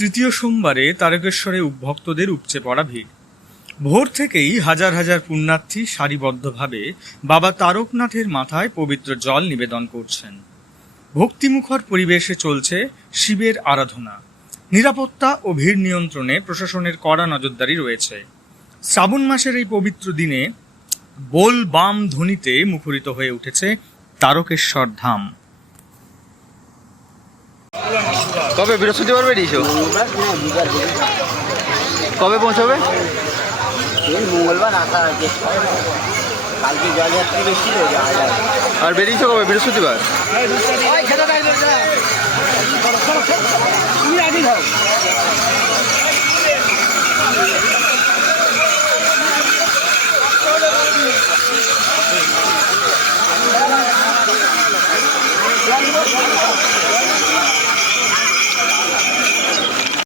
তৃতীয় সোমবারে তারকেশ্বরে ভক্তদের উপচে পড়া ভিড়। ভোর থেকেই হাজার হাজার পুণ্যার্থী সারিবদ্ধভাবে বাবা তারকনাথের মাথায় পবিত্র জল নিবেদন করছেন। ভক্তিমুখর পরিবেশে চলছে শিবের আরাধনা। নিরাপত্তা ও ভিড় নিয়ন্ত্রণে প্রশাসনের কড়া নজরদারি রয়েছে। শ্রাবণ মাসের এই পবিত্র দিনে বোল বাম ধ্বনিতে মুখরিত হয়ে উঠেছে তারকেশ্বর ধাম। কবে বৃহস্পতিবার বেরিয়েছো? কবে পৌঁছবে? মঙ্গলবার আসা আছে, কালকে জলযাত্রী বেশি হয়ে যায়। আর বেরিয়েছো কবে? বৃহস্পতিবার।